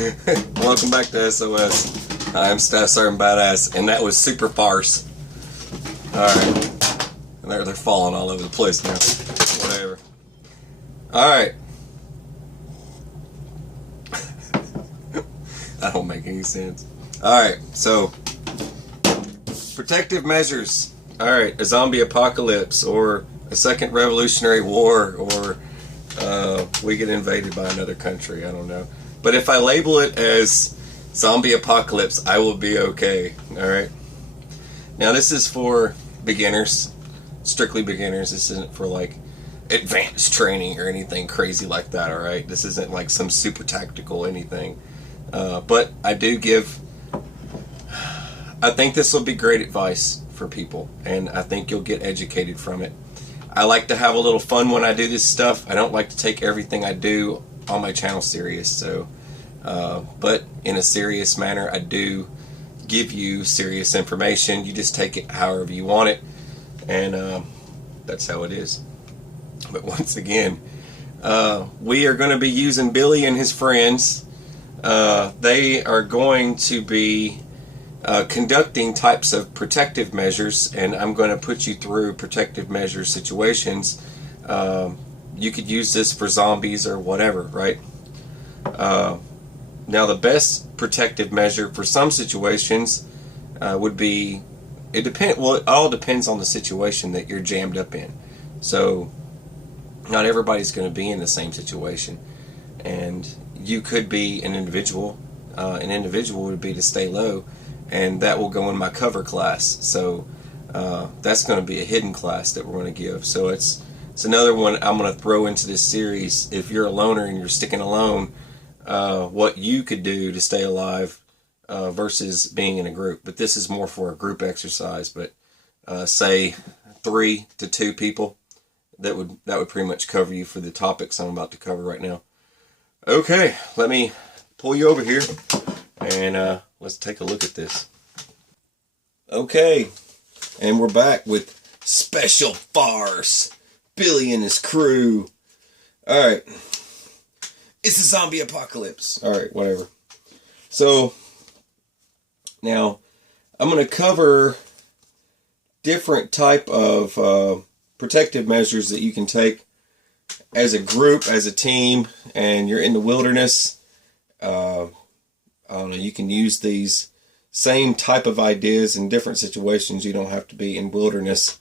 Welcome back to SOS. I'm Staff Sergeant Badass, and that was super farce. Alright. They're falling all over the place now. Whatever. Alright. That don't make any sense. Alright, so protective measures. Alright, a zombie apocalypse, or a second revolutionary war, or we get invaded by another country. I don't know. But if I label it as zombie apocalypse, I will be okay. Alright? Now, this is for beginners. Strictly beginners. This isn't for, like, advanced training or anything crazy like that, alright? This isn't, like, some super tactical anything. But I do give... I think this will be great advice for people, and I think you'll get educated from it. I like to have a little fun when I do this stuff. I don't like to take everything I do on my channel serious, so but in a serious manner, I do give you serious information. You just take it however you want it, and that's how it is. But once again, we are going to be using Billy and his friends. They are going to be conducting types of protective measures, and I'm going to put you through protective measure situations. You could use this for zombies or whatever, right? Now, the best protective measure for some situations would be, well, it all depends on the situation that you're jammed up in. So not everybody's going to be in the same situation, and you could be an individual. An individual would be to stay low, and that will go in my cover class. So that's going to be a hidden class that we're going to give. So it's another one I'm going to throw into this series. If you're a loner and you're sticking alone, what you could do to stay alive versus being in a group. But this is more for a group exercise. But say 3 to 2 people, that would pretty much cover you for the topics I'm about to cover right now. Okay, let me pull you over here, and let's take a look at this. Okay, and we're back with Special Farce. Billy and his crew. Alright. It's a zombie apocalypse. Alright, whatever. So, now, I'm going to cover different type of protective measures that you can take as a group, as a team, and you're in the wilderness. I don't know, you can use these same type of ideas in different situations. You don't have to be in wilderness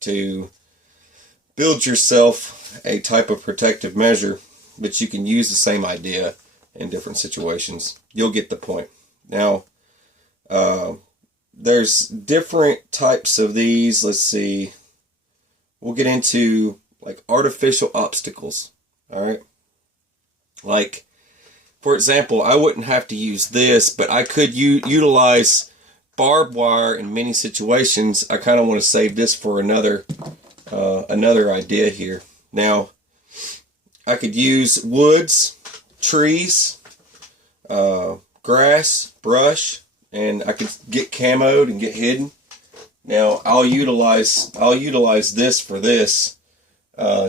to build yourself a type of protective measure, but you can use the same idea in different situations. You'll get the point. Now, there's different types of these. Let's see. We'll get into like artificial obstacles. All right. Like, for example, I wouldn't have to use this, but I could utilize barbed wire in many situations. I kind of want to save this for another idea here. Now, I could use woods, trees, grass, brush, and I could get camoed and get hidden. Now, I'll utilize this for this,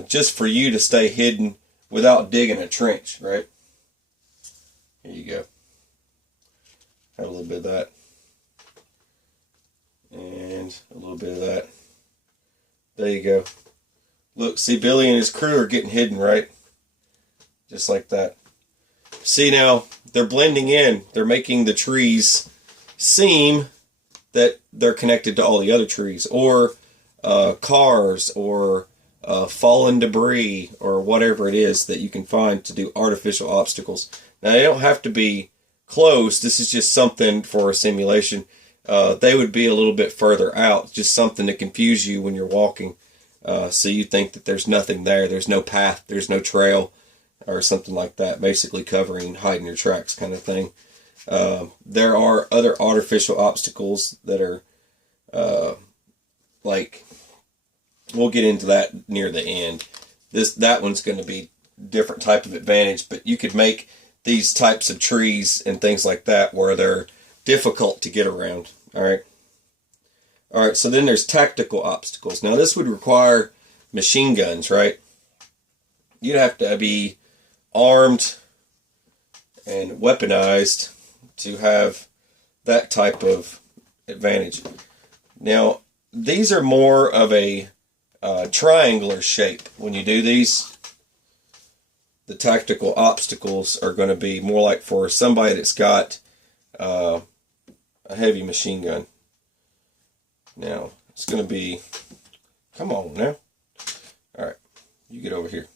just for you to stay hidden without digging a trench, right? Here you go. Have a little bit of that. And a little bit of that. There you go. Look, see, Billy and his crew are getting hidden, right? Just like that. See, now, they're blending in. They're making the trees seem that they're connected to all the other trees. Or cars, or fallen debris, or whatever it is that you can find to do artificial obstacles. Now, they don't have to be close. This is just something for a simulation. They would be a little bit further out. Just something to confuse you when you're walking. So you think that there's nothing there. There's no path. There's no trail. Or something like that. Basically covering, hiding your tracks kind of thing. There are other artificial obstacles that are like... We'll get into that near the end. That one's going to be different type of advantage. But you could make these types of trees and things like that where they're difficult to get around. Alright, so then there's tactical obstacles. Now this would require machine guns, right? You'd have to be armed and weaponized to have that type of advantage. Now, these are more of a triangular shape. When you do these, the tactical obstacles are going to be more like for somebody that's got a heavy machine gun. Now, it's going to be, come on now. All right, you get over here.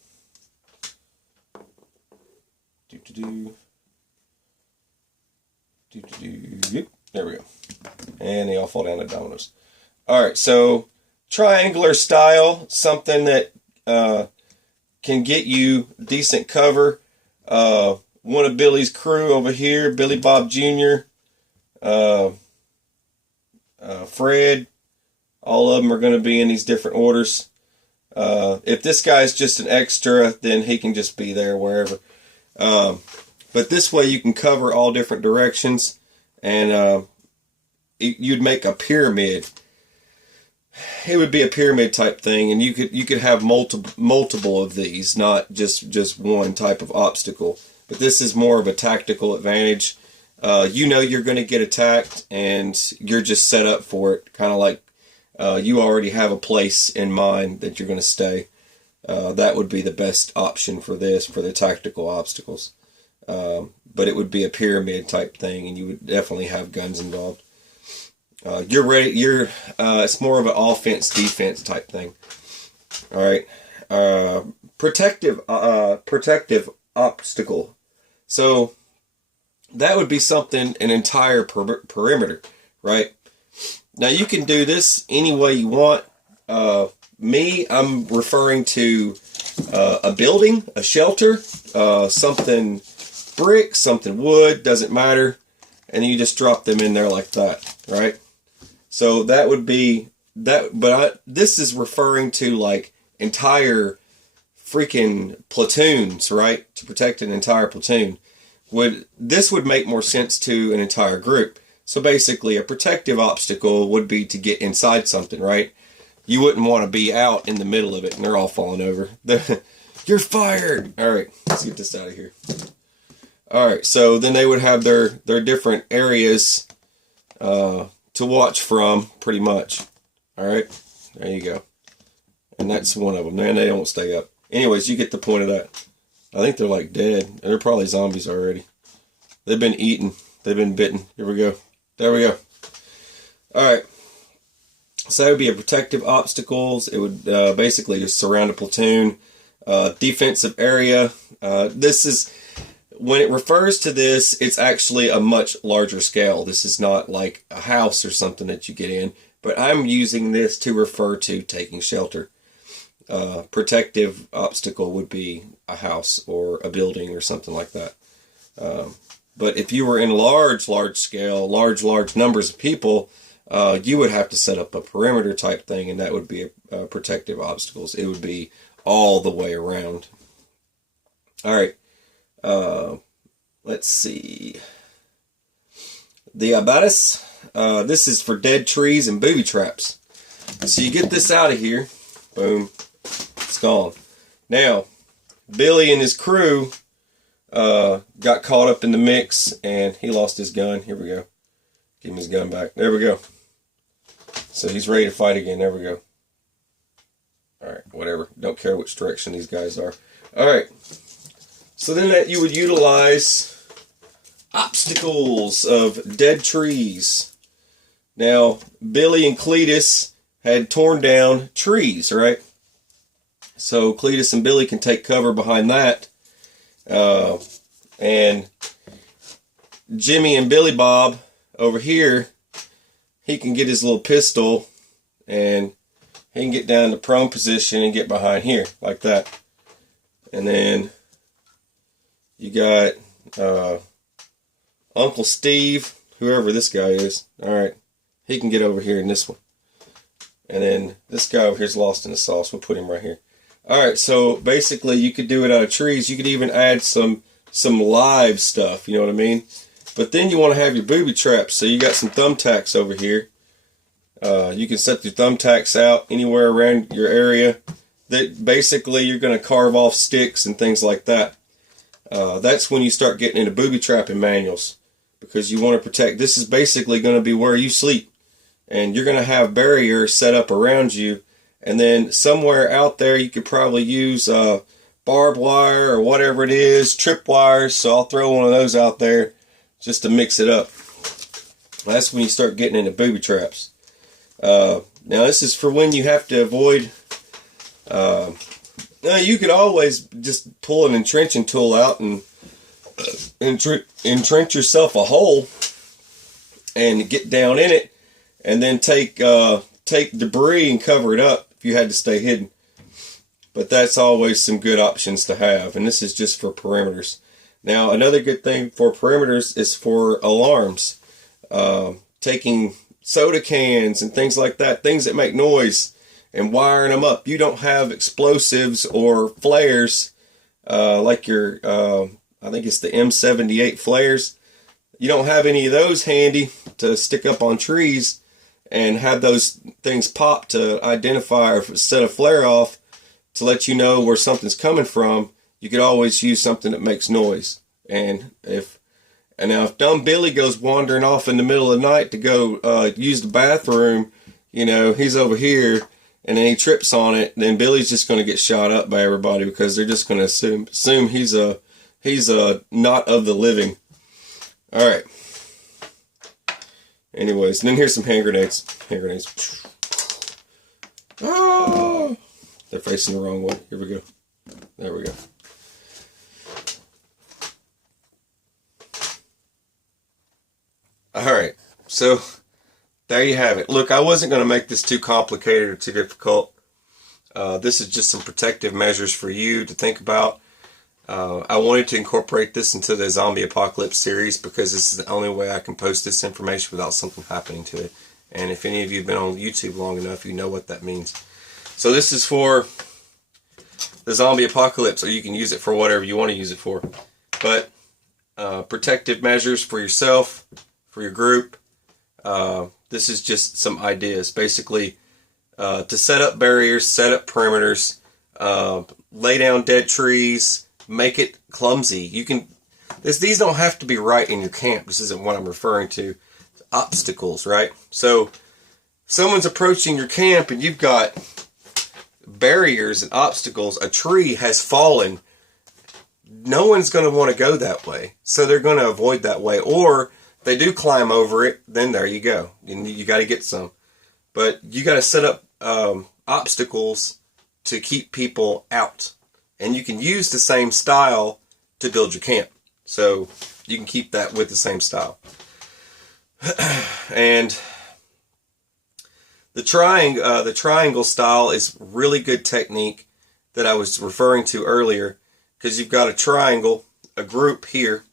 There we go. And they all fall down to dominoes. All right, so triangular style, something that can get you decent cover. One of Billy's crew over here, Billy Bob Jr., Fred, all of them are going to be in these different orders. If this guy's just an extra, then he can just be there wherever. But this way you can cover all different directions, and you'd make a pyramid. It would be a pyramid type thing, and you could have multiple of these, not just one type of obstacle. But this is more of a tactical advantage. You know you're going to get attacked, and you're just set up for it. Kind of like you already have a place in mind that you're going to stay. That would be the best option for this, for the tactical obstacles. But it would be a pyramid type thing, and you would definitely have guns involved. You're ready. It's more of an offense defense type thing. All right. Protective obstacle. So that would be something, an entire perimeter, right? Now you can do this any way you want. I'm referring to a building, a shelter, something brick, something wood, doesn't matter. And you just drop them in there like that, right? So that would be that, but this is referring to like entire freaking platoons, right? To protect an entire platoon. This would make more sense to an entire group. So basically a protective obstacle would be to get inside something, right? You wouldn't want to be out in the middle of it and they're all falling over. You're fired! Alright, let's get this out of here. Alright, so then they would have their different areas to watch from, pretty much. Alright, there you go. And that's one of them. Man, they don't stay up. Anyways, you get the point of that. I think they're like dead. They're probably zombies already. They've been eaten. They've been bitten. Here we go. There we go. Alright. So that would be a protective obstacles. It would basically just surround a platoon. Defensive area. This is, when it refers to this, it's actually a much larger scale. This is not like a house or something that you get in. But I'm using this to refer to taking shelter. Protective obstacle would be a house or a building or something like that. But if you were in large scale, large numbers of people, you would have to set up a perimeter type thing, and that would be a protective obstacles. It would be all the way around. All right. Let's see. The abatis. This is for dead trees and booby traps. So you get this out of here. Boom. It's gone. Now, Billy and his crew got caught up in the mix, and he lost his gun. Here we go. Give him his gun back. There we go. So he's ready to fight again. There we go. Alright, whatever. Don't care which direction these guys are. Alright. So then that you would utilize obstacles of dead trees. Now, Billy and Cletus had torn down trees, right? So Cletus and Billy can take cover behind that. And Jimmy and Billy Bob over here, he can get his little pistol and he can get down to prone position and get behind here like that. And then you got Uncle Steve, whoever this guy is. Alright, he can get over here in this one. And then this guy over here is lost in the sauce. We'll put him right here. Alright, so basically you could do it out of trees. You could even add some live stuff, you know what I mean? But then you want to have your booby traps. So you got some thumbtacks over here. You can set your thumbtacks out anywhere around your area. That basically you're going to carve off sticks and things like that. That's when you start getting into booby trapping manuals, because you want to protect. This is basically going to be where you sleep, and you're going to have barriers set up around you, and then somewhere out there you could probably use barbed wire or whatever it is, trip wires. So I'll throw one of those out there just to mix it up. That's when you start getting into booby traps. Now this is for when you have to avoid. Now you could always just pull an entrenching tool out and entrench yourself a hole and get down in it, and then take debris and cover it up if you had to stay hidden. But that's always some good options to have, and this is just for perimeters. Now another good thing for perimeters is for alarms. Taking soda cans and things like that, things that make noise, and wiring them up. You don't have explosives or flares like your, I think it's the M78 flares. You don't have any of those handy to stick up on trees and have those things pop to identify or set a flare off to let you know where something's coming from. You could always use something that makes noise. And now if dumb Billy goes wandering off in the middle of the night to go use the bathroom, he's over here, and then he trips on it, then Billy's just going to get shot up by everybody, because they're just going to assume he's not of the living. All right. Anyways, and then here's some hand grenades. Oh, they're facing the wrong way. Here we go. There we go. All right. So there you have it. Look, I wasn't going to make this too complicated or too difficult. This is just some protective measures for you to think about. I wanted to incorporate this into the Zombie Apocalypse series because this is the only way I can post this information without something happening to it. And if any of you have been on YouTube long enough, you know what that means. So this is for the Zombie Apocalypse, or you can use it for whatever you want to use it for. But protective measures for yourself, for your group. This is just some ideas. Basically, to set up barriers, set up perimeters, lay down dead trees, make it clumsy. You can. These don't have to be right in your camp. This isn't what I'm referring to. Obstacles, right? So, someone's approaching your camp and you've got barriers and obstacles. A tree has fallen. No one's going to want to go that way. So they're going to avoid that way. Or they do climb over it, then there you go. You got to get some. But you got to set up obstacles to keep people out. And you can use the same style to build your camp. So you can keep that with the same style. And the triangle style is really good technique that I was referring to earlier, because you've got a triangle, a group here,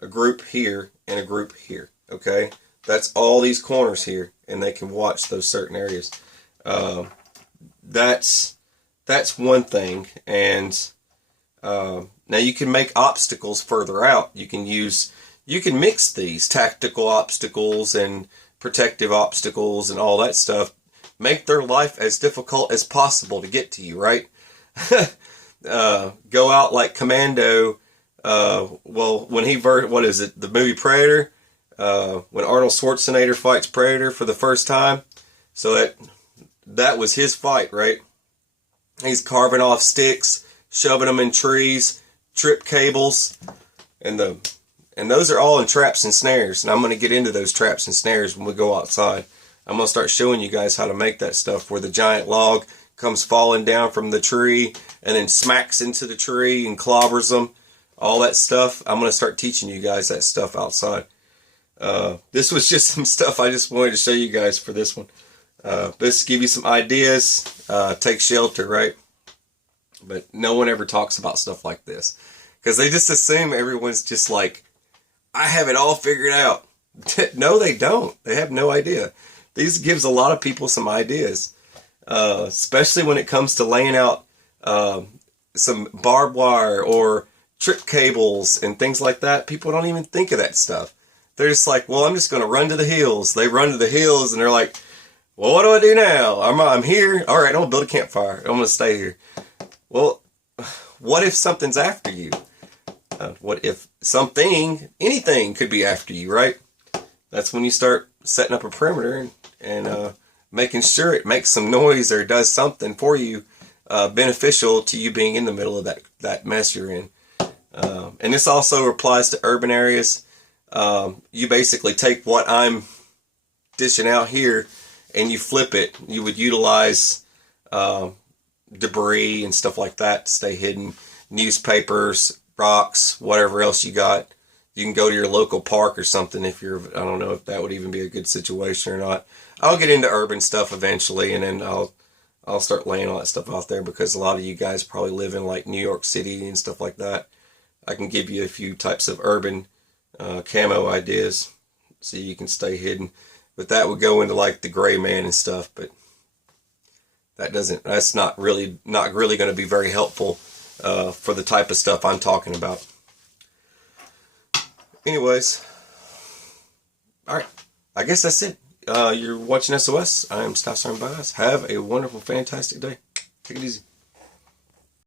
and a group here. Okay, that's all these corners here, and they can watch those certain areas. That's one thing. And now you can make obstacles further out. You can mix these tactical obstacles and protective obstacles and all that stuff. Make their life as difficult as possible to get to you, right? Go out like Commando. Well, when what is it? The movie Predator. When Arnold Schwarzenegger fights Predator for the first time. So that was his fight, right? He's carving off sticks, shoving them in trees, trip cables, and those are all in traps and snares. And I'm going to get into those traps and snares when we go outside. I'm going to start showing you guys how to make that stuff, where the giant log comes falling down from the tree and then smacks into the tree and clobbers them. All that stuff. I'm going to start teaching you guys that stuff outside. This was just some stuff I just wanted to show you guys for this one. Let's give you some ideas. Take shelter, right? But no one ever talks about stuff like this, because they just assume everyone's just like, I have it all figured out. No, they don't. They have no idea. These gives a lot of people some ideas, especially when it comes to laying out some barbed wire or trip cables and things like that. People don't even think of that stuff. They're just like, well, I'm just going to run to the hills. They run to the hills and they're like, well, what do I do now? I'm here. All right, I'm going to build a campfire. I'm going to stay here. Well, what if something's after you? What if something, anything could be after you, right? That's when you start setting up a perimeter and making sure it makes some noise or does something for you beneficial to you being in the middle of that mess you're in. And this also applies to urban areas. You basically take what I'm dishing out here and you flip it. You would utilize debris and stuff like that to stay hidden. Newspapers, rocks, whatever else you got. You can go to your local park or something if you're, I don't know if that would even be a good situation or not. I'll get into urban stuff eventually, and then I'll start laying all that stuff out there, because a lot of you guys probably live in like New York City and stuff like that. I can give you a few types of urban camo ideas so you can stay hidden. But that would go into like the gray man and stuff, but that's not really going to be very helpful for the type of stuff I'm talking about. Anyways, alright, I guess that's it. You're watching SOS. I am Sky Storm Bias. Have a wonderful, fantastic day. Take it easy.